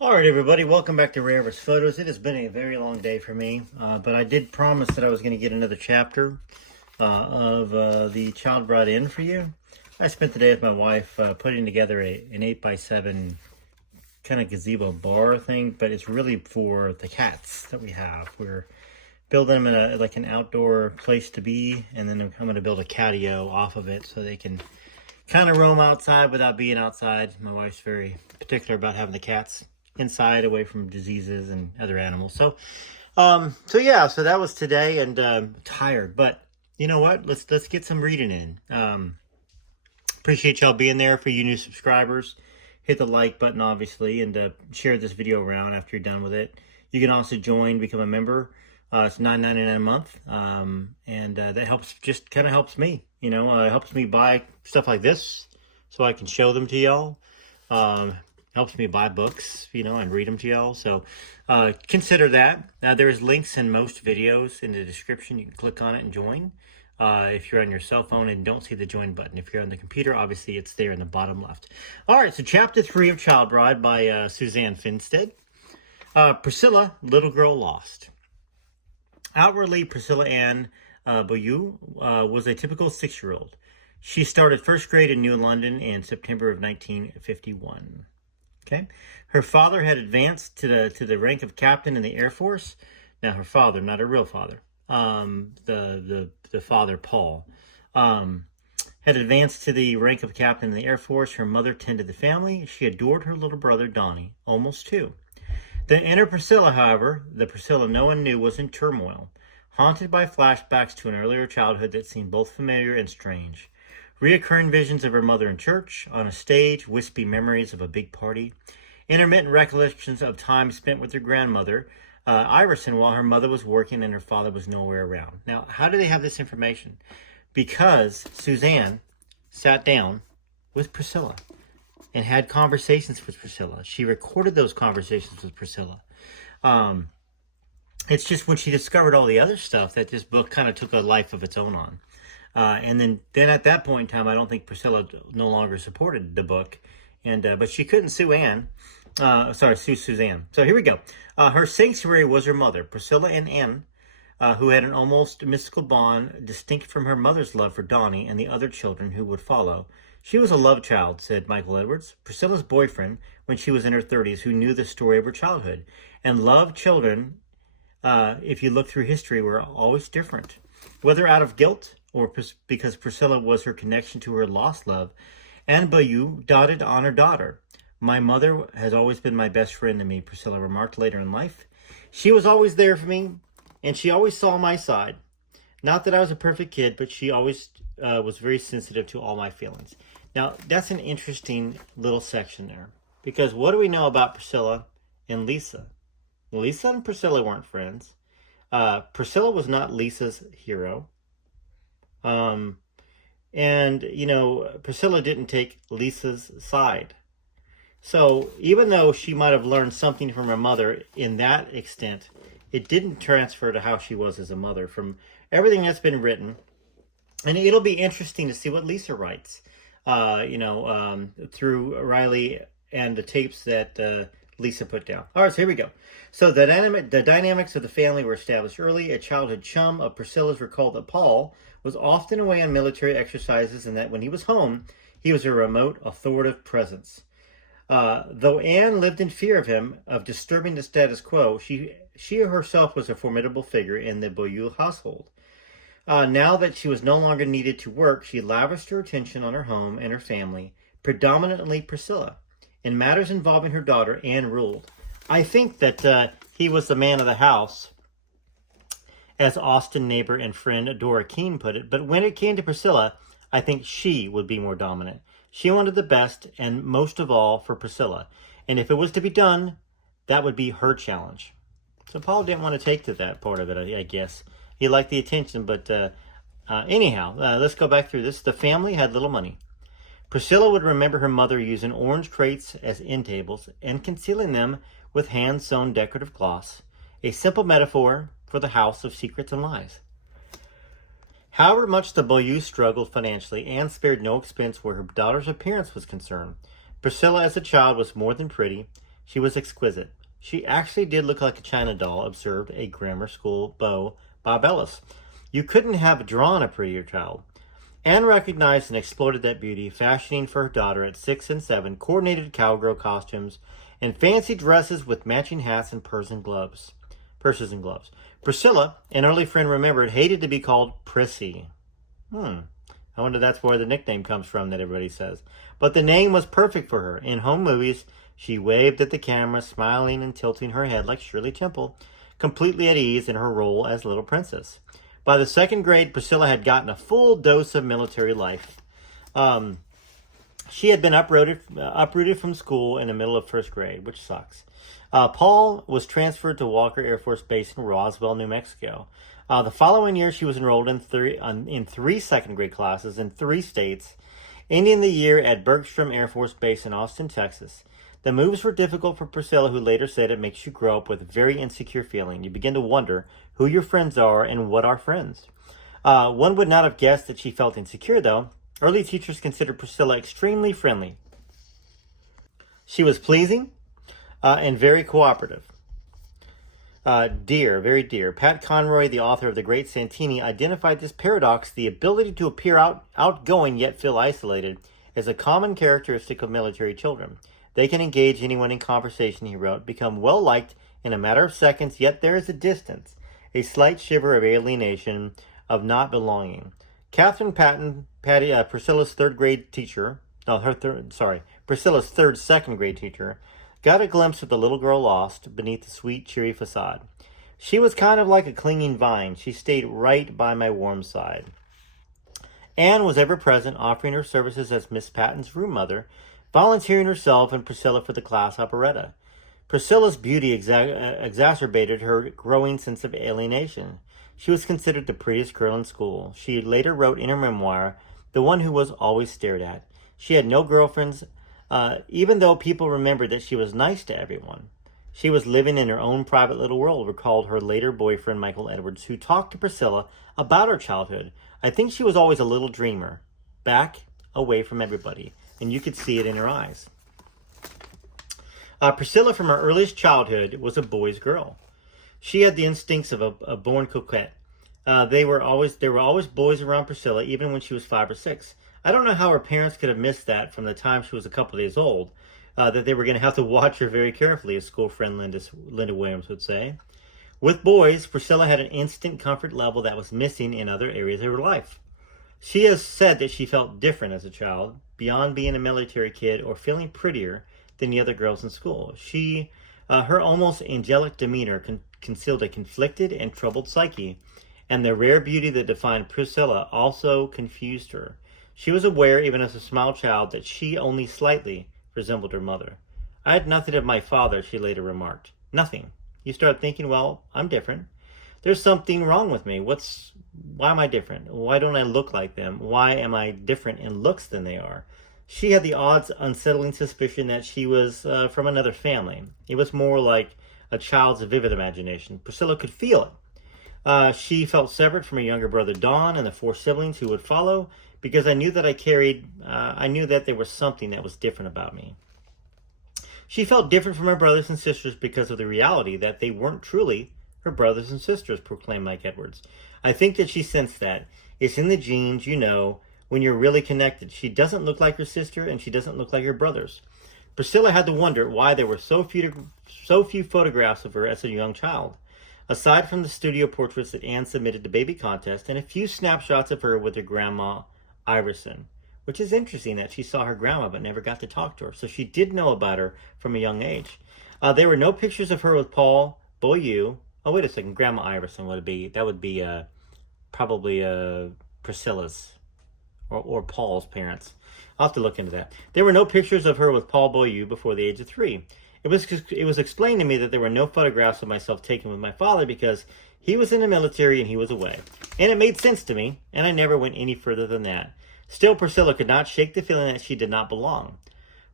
All right, everybody, welcome back to Rare vs. Photos. It has been a very long day for me, but I did promise that I was going to get another chapter of The Child Brought In for you. I spent the day with my wife putting together an 8x7 kind of gazebo bar thing, but it's really for the cats that we have. We're building them in like an outdoor place to be, and then I'm going to build a catio off of it so they can kind of roam outside without being outside. My wife's very particular about having the cats inside, away from diseases and other animals. So that was today, and tired. But you know what? Let's get some reading in. Appreciate y'all being there. For you new subscribers, hit the like button, obviously, and share this video around after you're done with it. You can also become a member. It's $9.99 a month, and that helps. Just kind of helps me. Helps me buy stuff like this so I can show them to y'all. Helps me buy books, and read them to y'all. So consider that. There's links in most videos in the description. You can click on it and join. If you're on your cell phone and don't see the join button. If you're on the computer, obviously it's there in the bottom left. All right, so Chapter 3 of Child Bride by Suzanne Finstead. Priscilla, Little Girl Lost. Outwardly, Priscilla Ann Beaulieu was a typical 6-year-old. She started first grade in New London in September of 1951. Okay, her father had advanced to the rank of captain in the Air Force. Now, her father, not her real father, the father Paul, had advanced to the rank of captain in the Air Force. Her mother tended the family. She adored her little brother Donnie, almost 2. The inner Priscilla, however, the Priscilla no one knew, was in turmoil, haunted by flashbacks to an earlier childhood that seemed both familiar and strange. Reoccurring visions of her mother in church, on a stage, wispy memories of a big party, intermittent recollections of time spent with her grandmother, Iverson, while her mother was working and her father was nowhere around. Now, how do they have this information? Because Suzanne sat down with Priscilla and had conversations with Priscilla. She recorded those conversations with Priscilla. It's just when she discovered all the other stuff that this book kind of took a life of its own on. And then at that point in time, I don't think Priscilla no longer supported the book, but she couldn't sue Suzanne. So here we go. Her sanctuary was her mother, Priscilla and Anne, who had an almost mystical bond distinct from her mother's love for Donnie and the other children who would follow. She was a love child, said Michael Edwards, Priscilla's boyfriend when she was in her 30s, who knew the story of her childhood. And loved children, if you look through history, were always different. Whether out of guilt or because Priscilla was her connection to her lost love, Anne Beaulieu dotted on her daughter. My mother has always been my best friend to me, Priscilla remarked later in life. She was always there for me, and she always saw my side. Not that I was a perfect kid, but she always was very sensitive to all my feelings. Now, that's an interesting little section there, because what do we know about Priscilla and Lisa? Lisa and Priscilla weren't friends. Priscilla was not Lisa's hero. Priscilla didn't take Lisa's side. So even though she might have learned something from her mother in that extent, it didn't transfer to how she was as a mother from everything that's been written. And it'll be interesting to see what Lisa writes, through Riley and the tapes that Lisa put down. All right, so here we go. So the dynamics of the family were established early. A childhood chum of Priscilla's recalled that Paul was often away on military exercises and that when he was home, he was a remote, authoritative presence. Though Anne lived in fear of him, of disturbing the status quo, she herself was a formidable figure in the Beaulieu household. Now that she was no longer needed to work, she lavished her attention on her home and her family, predominantly Priscilla. In matters involving her daughter, Anne ruled. I think that he was the man of the house, as Austin neighbor and friend Dora Keene put it. But when it came to Priscilla, I think she would be more dominant. She wanted the best, and most of all, for Priscilla. And if it was to be done, that would be her challenge. So Paul didn't want to take to that part of it, I guess. He liked the attention, but anyhow, let's go back through this. The family had little money. Priscilla would remember her mother using orange crates as end tables and concealing them with hand-sewn decorative gloss, a simple metaphor for the house of secrets and lies. However much the Beaulieu struggled financially, Anne spared no expense where her daughter's appearance was concerned. Priscilla as a child was more than pretty. She was exquisite. She actually did look like a China doll, observed a grammar school beau, Bob Ellis. You couldn't have drawn a prettier child. Anne recognized and exploited that beauty, fashioning for her daughter at 6 and 7 coordinated cowgirl costumes and fancy dresses with matching hats and purses and gloves. Priscilla, an early friend remembered, hated to be called Prissy. I wonder that's where the nickname comes from that everybody says. But the name was perfect for her. In home movies, she waved at the camera, smiling and tilting her head like Shirley Temple, completely at ease in her role as Little Princess. By the second grade, Priscilla had gotten a full dose of military life. She had been uprooted from school in the middle of first grade, which sucks. Paul was transferred to Walker Air Force Base in Roswell, New Mexico. The following year, she was enrolled in three second grade classes in 3 states, ending the year at Bergstrom Air Force Base in Austin, Texas. The moves were difficult for Priscilla, who later said it makes you grow up with a very insecure feeling. You begin to wonder who your friends are and what are friends. One would not have guessed that she felt insecure, though. Early teachers considered Priscilla extremely friendly. She was pleasing and very cooperative. Very dear. Pat Conroy, the author of The Great Santini, identified this paradox, the ability to appear outgoing yet feel isolated, as a common characteristic of military children. They can engage anyone in conversation, he wrote, become well-liked in a matter of seconds, yet there is a distance, a slight shiver of alienation, of not belonging. Catherine Priscilla's Priscilla's third second grade teacher, got a glimpse of the little girl lost beneath the sweet, cheery facade. She was kind of like a clinging vine. She stayed right by my warm side. Anne was ever present, offering her services as Miss Patton's room mother, volunteering herself and Priscilla for the class operetta. Priscilla's beauty exacerbated her growing sense of alienation. She was considered the prettiest girl in school. She later wrote in her memoir, "The one who was always stared at." She had no girlfriends, even though people remembered that she was nice to everyone. She was living in her own private little world, recalled her later boyfriend Michael Edwards, who talked to Priscilla about her childhood. "I think she was always a little dreamer, back, away from everybody, and you could see it in her eyes." Priscilla, from her earliest childhood, was a boy's girl. She had the instincts of a born coquette. There were always boys around Priscilla, even when she was 5 or 6. I don't know how her parents could have missed that from the time she was a couple of days old, that they were going to have to watch her very carefully, as school friend Linda Williams would say. With boys, Priscilla had an instant comfort level that was missing in other areas of her life. She has said that she felt different as a child, beyond being a military kid or feeling prettier than the other girls in school. Her almost angelic demeanor concealed a conflicted and troubled psyche, and the rare beauty that defined Priscilla also confused her. She was aware, even as a small child, that she only slightly resembled her mother. "I had nothing of my father," she later remarked. "Nothing." You start thinking, well, I'm different. There's something wrong with me. Why am I different? Why don't I look like them? Why am I different in looks than they are? She had the odd, unsettling suspicion that she was from another family. It was more like a child's vivid imagination. Priscilla could feel it. She felt separate from her younger brother Don and the 4 siblings who would follow, because I knew that there was something that was different about me. She felt different from her brothers and sisters because of the reality that they weren't truly her brothers and sisters, proclaimed Mike Edwards. I think that she sensed that. It's in the genes, when you're really connected. She doesn't look like her sister, and she doesn't look like her brothers. Priscilla had to wonder why there were so few photographs of her as a young child. Aside from the studio portraits that Anne submitted to Baby Contest, and a few snapshots of her with her grandma, Iverson, which is interesting that she saw her grandma but never got to talk to her. So she did know about her from a young age. There were no pictures of her with Paul Beaulieu. Oh, wait a second. Grandma Iverson would be probably Priscilla's or Paul's parents. I'll have to look into that. There were no pictures of her with Paul Beaulieu before the age of 3. It was explained to me that there were no photographs of myself taken with my father because he was in the military and he was away. And it made sense to me, and I never went any further than that. Still, Priscilla could not shake the feeling that she did not belong.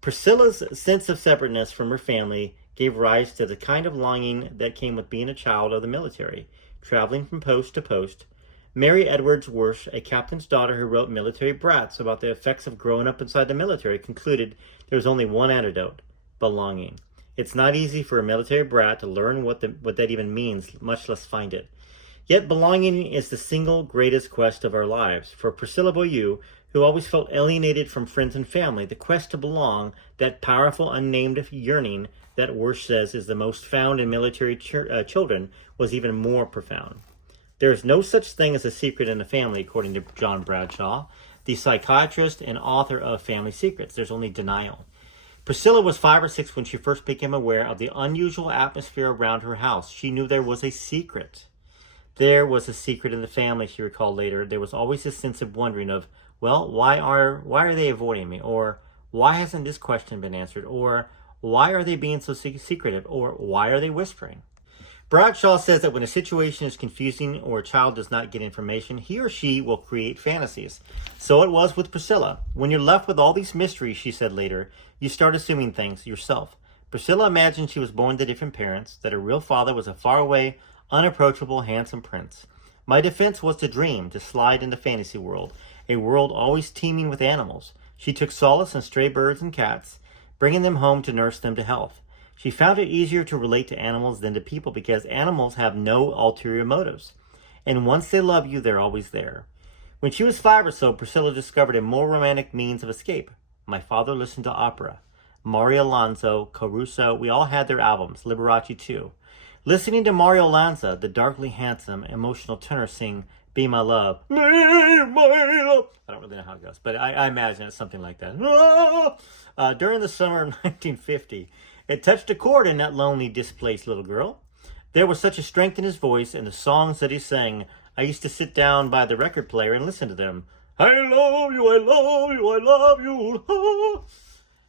Priscilla's sense of separateness from her family gave rise to the kind of longing that came with being a child of the military, traveling from post to post. Mary Edwards Worsh, a captain's daughter who wrote Military Brats about the effects of growing up inside the military, concluded there was only one antidote: belonging. It's not easy for a military brat to learn what that even means, much less find it. Yet belonging is the single greatest quest of our lives. For Priscilla Beaulieu, who always felt alienated from friends and family, the quest to belong, that powerful unnamed yearning that Worsh says is the most found in military children, was even more profound. There is no such thing as a secret in a family, according to John Bradshaw, the psychiatrist and author of Family Secrets. There's only denial. Priscilla was 5 or 6 when she first became aware of the unusual atmosphere around her house. She knew there was a secret. There was a secret in the family, she recalled later. There was always this sense of wondering of, well, why are they avoiding me? Or why hasn't this question been answered? Or why are they being so secretive? Or why are they whispering? Bradshaw says that when a situation is confusing or a child does not get information, he or she will create fantasies. So it was with Priscilla. When you're left with all these mysteries, she said later, you start assuming things yourself. Priscilla imagined she was born to different parents, that her real father was a faraway, unapproachable, handsome prince. My defense was to dream, to slide into fantasy world, a world always teeming with animals. She took solace in stray birds and cats, bringing them home to nurse them to health. She found it easier to relate to animals than to people because animals have no ulterior motives. And once they love you, they're always there. When she was 5 or so, Priscilla discovered a more romantic means of escape. My father listened to opera. Mario Lanza, Caruso, we all had their albums, Liberace too. Listening to Mario Lanza, the darkly handsome, emotional tenor sing, Be My Love. Be my love. I don't really know how it goes, but I imagine it's something like that. During the summer of 1950, it touched a chord in that lonely, displaced little girl. There was such a strength in his voice and the songs that he sang. I used to sit down by the record player and listen to them. I love you, I love you, I love you.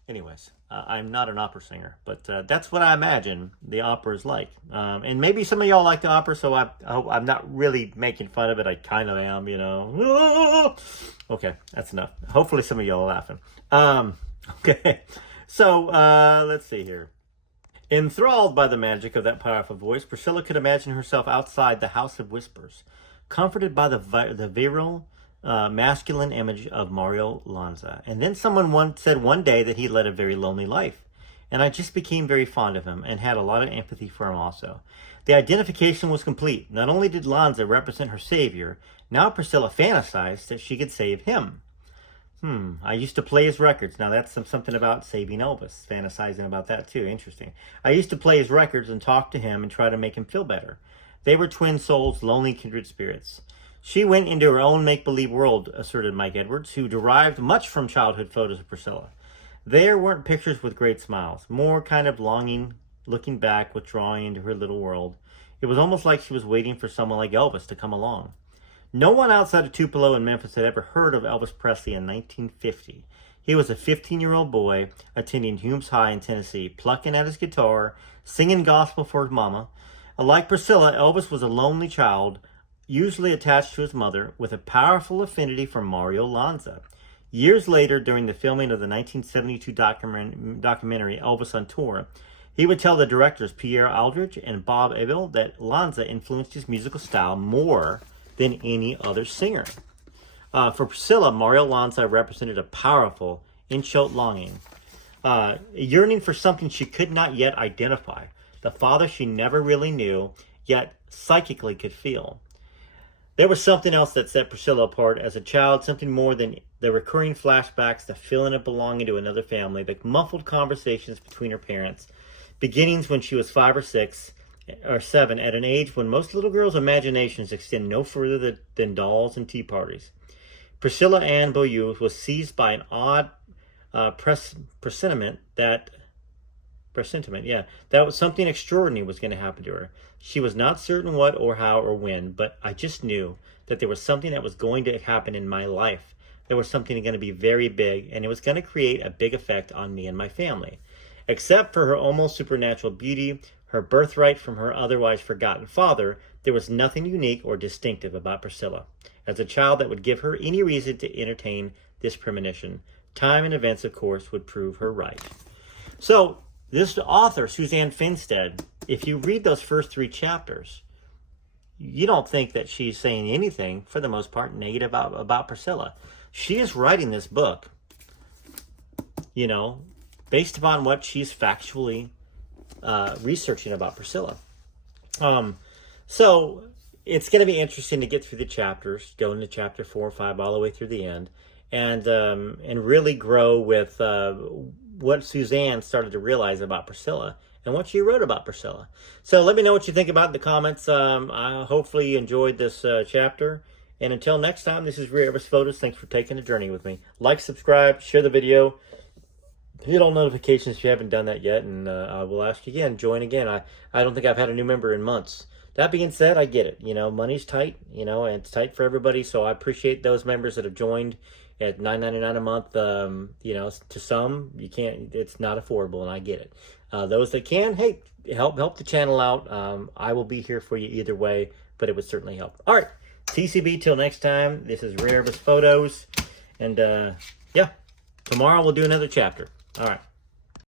Anyways, I'm not an opera singer, but that's what I imagine the opera is like. And maybe some of y'all like the opera, so I'm not really making fun of it. I kind of am, you know. Okay, that's enough. Hopefully some of y'all are laughing. Okay, so let's see here. Enthralled by the magic of that powerful voice, Priscilla could imagine herself outside the House of Whispers, comforted by the virile, masculine image of Mario Lanza. And then someone once said one day that he led a very lonely life. And I just became very fond of him and had a lot of empathy for him also. The identification was complete. Not only did Lanza represent her savior, now Priscilla fantasized that she could save him. I used to play his records. Now that's something about saving Elvis. Fantasizing about that too. Interesting. I used to play his records and talk to him and try to make him feel better. They were twin souls, lonely kindred spirits. She went into her own make-believe world, asserted Mike Edwards, who derived much from childhood photos of Priscilla. There weren't pictures with great smiles, more kind of longing, looking back, withdrawing into her little world. It was almost like she was waiting for someone like Elvis to come along. No one outside of Tupelo in Memphis had ever heard of Elvis Presley in 1950. He was a 15-year-old boy attending Humes High in Tennessee, plucking at his guitar, singing gospel for his mama. Like Priscilla, Elvis was a lonely child, usually attached to his mother, with a powerful affinity for Mario Lanza. Years later, during the filming of the 1972 documentary Elvis on Tour, he would tell the directors Pierre Aldrich and Bob Abel that Lanza influenced his musical style more than any other singer. For Priscilla, Mario Lanza represented a powerful, in-choked longing, a yearning for something she could not yet identify, the father she never really knew, yet psychically could feel. There was something else that set Priscilla apart as a child, something more than the recurring flashbacks, the feeling of belonging to another family, the muffled conversations between her parents, beginnings when she was 5 or 6, or 7, at an age when most little girls' imaginations extend no further than dolls and tea parties. Priscilla Ann Beaulieu was seized by an odd presentiment that was something extraordinary was going to happen to her. She was not certain what or how or when, but I just knew that there was something that was going to happen in my life. There was something going to be very big, and it was going to create a big effect on me and my family. Except for her almost supernatural beauty, her birthright from her otherwise forgotten father, there was nothing unique or distinctive about Priscilla. As a child that would give her any reason to entertain this premonition, time and events, of course, would prove her right. So, this author, Suzanne Finstead, if you read those first 3 chapters, you don't think that she's saying anything, for the most part, negative about Priscilla. She is writing this book, based upon what she's factually researching about Priscilla. So it's going to be interesting to get through the chapters, go into chapter 4 and 5 all the way through the end, and really grow with what Suzanne started to realize about Priscilla and what she wrote about Priscilla. So let me know what you think about in the comments. Hopefully you enjoyed this chapter. And until next time, this is Rare Photos. Thanks for taking the journey with me. Like, subscribe, share the video. Hit all notifications if you haven't done that yet. And I will ask you again, join again. I don't think I've had a new member in months. That being said, I get it. Money's tight, and it's tight for everybody. So I appreciate those members that have joined at $9.99 a month. To some, you can't, it's not affordable, and I get it. Those that can, hey, help the channel out. I will be here for you either way, but it would certainly help. All right, TCB till next time. This is Rare Photos, and yeah, tomorrow we'll do another chapter. All right.